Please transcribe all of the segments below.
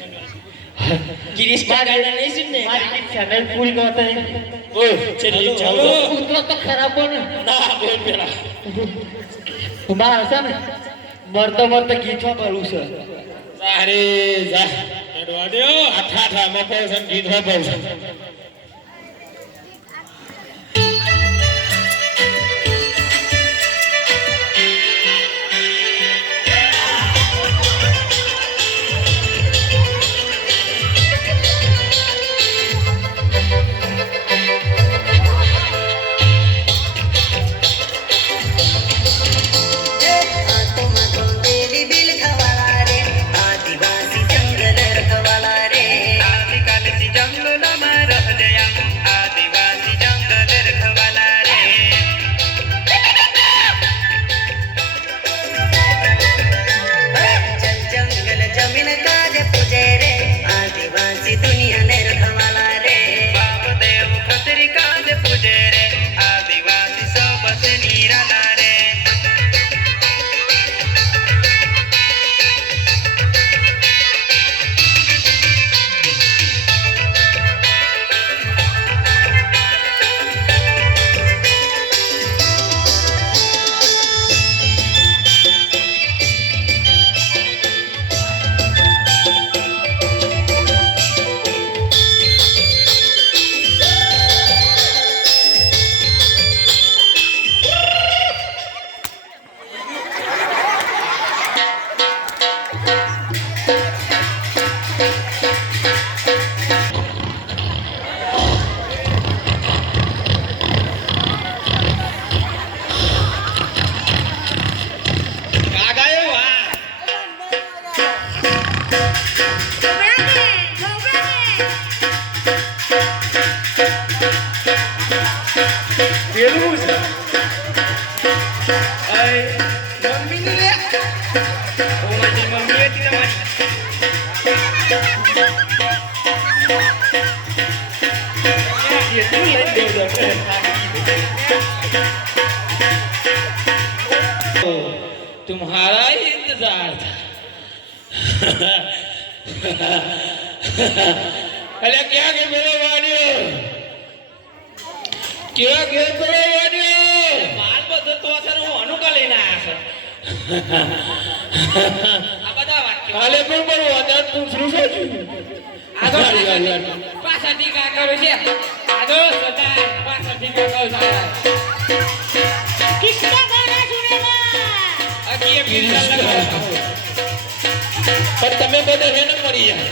गिरीश का गाना नहीं सुनने मारी चैनल फुल करते हैं ओए चलिए चलो उतना तो खराब हो ना बोल मेरा तुम्हारा सन मरता मरता गीतवा बोलू सर अरे जा एडवाडियो आठा आठा मको सन गीतवा बोल तुम्हारा इंतजार था अरे क्या के मेरे वाडियो क्या के मेरे वाडियो माल बदल तो असर वो अनुका लेना है આ બધા વાક્યો હાલે પણ બરો આદર તું શું છે આગળ પાછા ટીકા કરો છે આદો સદા પાછા ટીકા કરો છે કિસકા ગાના સુનેલા અગિયે બિરલા લગાવો પણ તમે બધે હેને મરી જાય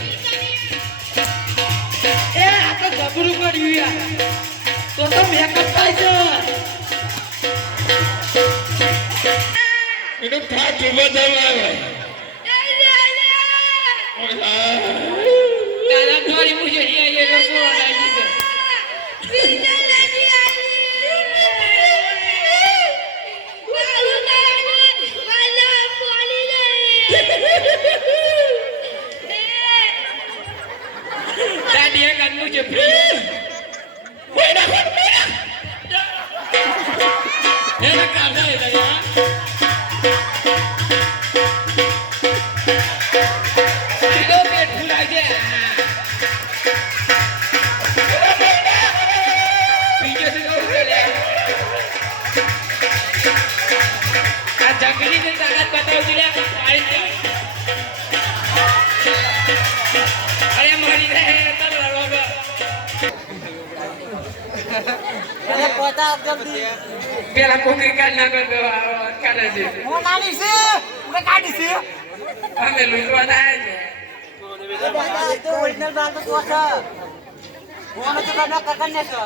એ આ તો ગબરું કર્યું યાર તો મેકઅપ થાય છે itu tak cuba sama dalam 2000 jadi aja Rasul lagi tu bintang lagi tadi akan muncul enak kata itu ya Biar aku kirikan nak kerana sih. Mau nani sih, udah kadi sih. Ambil lu aja. Itu original banget kuasa. Mau nak kerana kerana sih.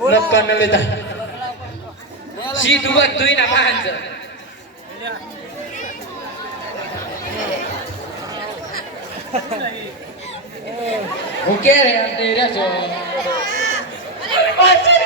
Lekan leda. Si dua tuin apa aja. Oke, ya, dia so. Macam